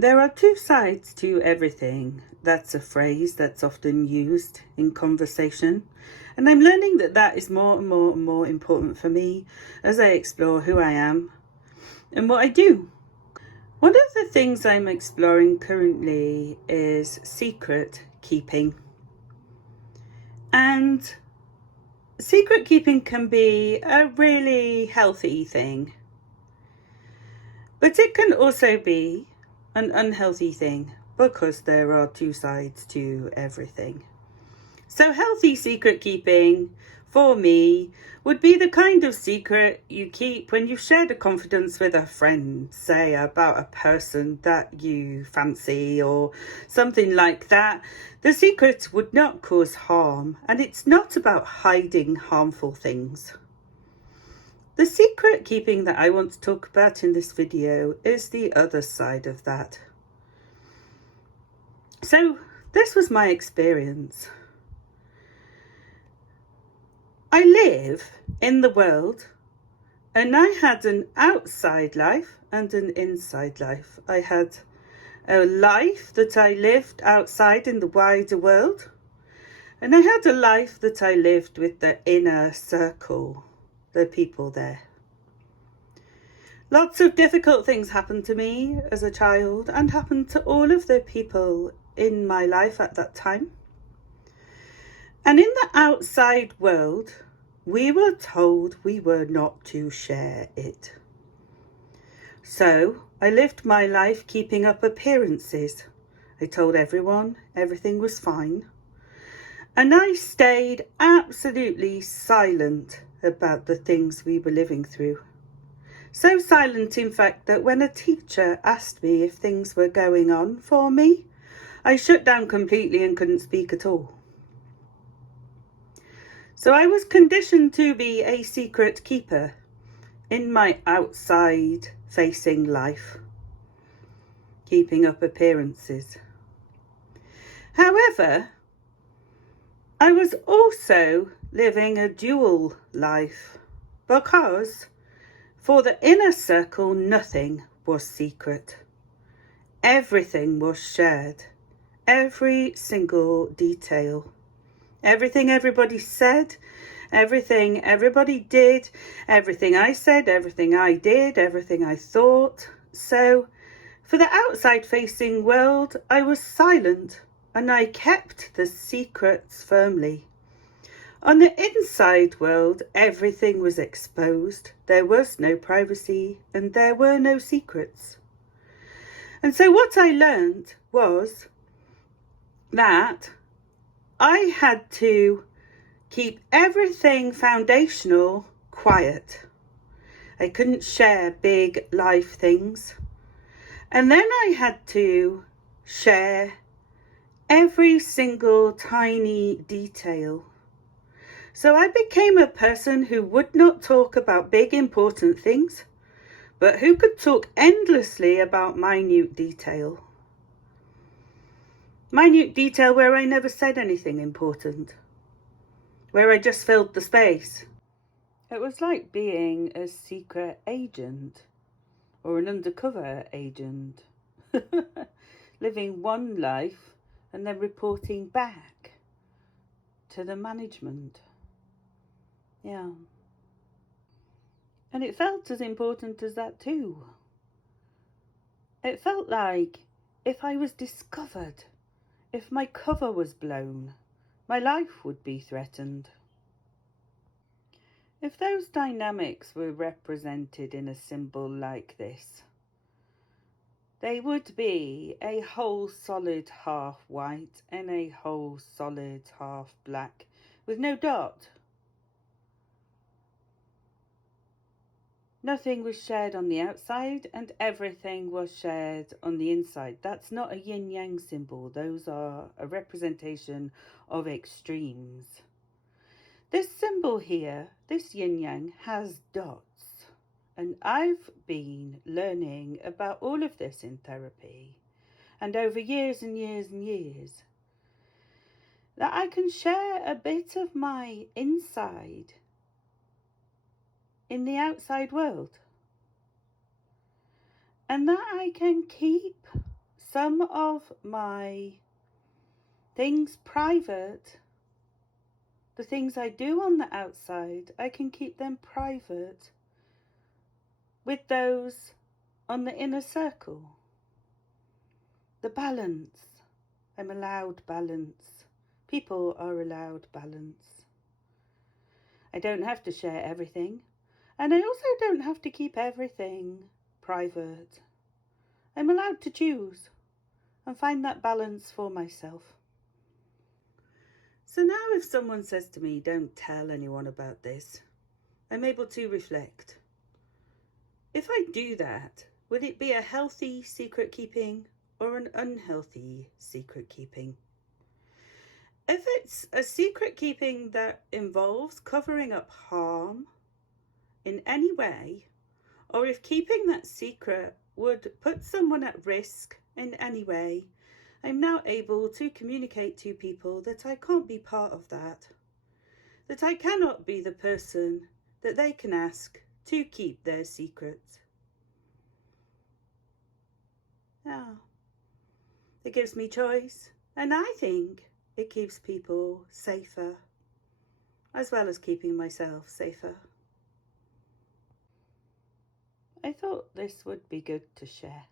There are two sides to everything. That's a phrase that's often used in conversation. And I'm learning that that is more and more and more important for me as I explore who I am and what I do. One of the things I'm exploring currently is secret keeping. And secret keeping can be a really healthy thing, but it can also be an unhealthy thing because there are two sides to everything. So healthy secret keeping for me would be the kind of secret you keep when you've shared a confidence with a friend, say about a person that you fancy or something like that. The secret would not cause harm, and it's not about hiding harmful things. The secret keeping that I want to talk about in this video is the other side of that. So this was my experience. I live in the world, and I had an outside life and an inside life. I had a life that I lived outside in the wider world, and I had a life that I lived with the inner circle, the people there. Lots of difficult things happened to me as a child and happened to all of the people in my life at that time. And in the outside world, we were told we were not to share it. So I lived my life keeping up appearances. I told everyone everything was fine. And I stayed absolutely silent about the things we were living through. So silent, in fact, that when a teacher asked me if things were going on for me, I shut down completely and couldn't speak at all. So I was conditioned to be a secret keeper in my outside facing life, keeping up appearances. However, I was also living a dual life because for the inner circle, nothing was secret. Everything was shared, every single detail. Everything everybody said, everything everybody did, everything I said, everything I did, everything I thought. So for the outside facing world, I was silent and I kept the secrets firmly. On the inside world, everything was exposed. There was no privacy and there were no secrets. And so what I learned was that I had to keep everything foundational quiet. I couldn't share big life things. And then I had to share every single tiny detail. So I became a person who would not talk about big important things, but who could talk endlessly about minute detail. Minute detail where I never said anything important, where I just filled the space. It was like being a secret agent or an undercover agent, living one life and then reporting back to the management. Yeah. And it felt as important as that too. It felt like if I was discovered, if my cover was blown, my life would be threatened. If those dynamics were represented in a symbol like this, they would be a whole solid half white and a whole solid half black with no dot. Nothing was shared on the outside and everything was shared on the inside. That's not a yin-yang symbol. Those are a representation of extremes. This symbol here, this yin-yang, has dots. And I've been learning about all of this in therapy. And over years and years and years, that I can share a bit of my inside in the outside world. And that I can keep some of my things private, the things I do on the outside, I can keep them private with those on the inner circle. The balance. I'm allowed balance. People are allowed balance. I don't have to share everything, and I also don't have to keep everything private. I'm allowed to choose and find that balance for myself. So now if someone says to me, don't tell anyone about this, I'm able to reflect. If I do that, would it be a healthy secret keeping or an unhealthy secret keeping? If it's a secret keeping that involves covering up harm in any way, or if keeping that secret would put someone at risk in any way, I'm now able to communicate to people that I can't be part of that I cannot be the person that they can ask to keep their secrets. Yeah, it gives me choice, and I think it keeps people safer, as well as keeping myself safer. I thought this would be good to share.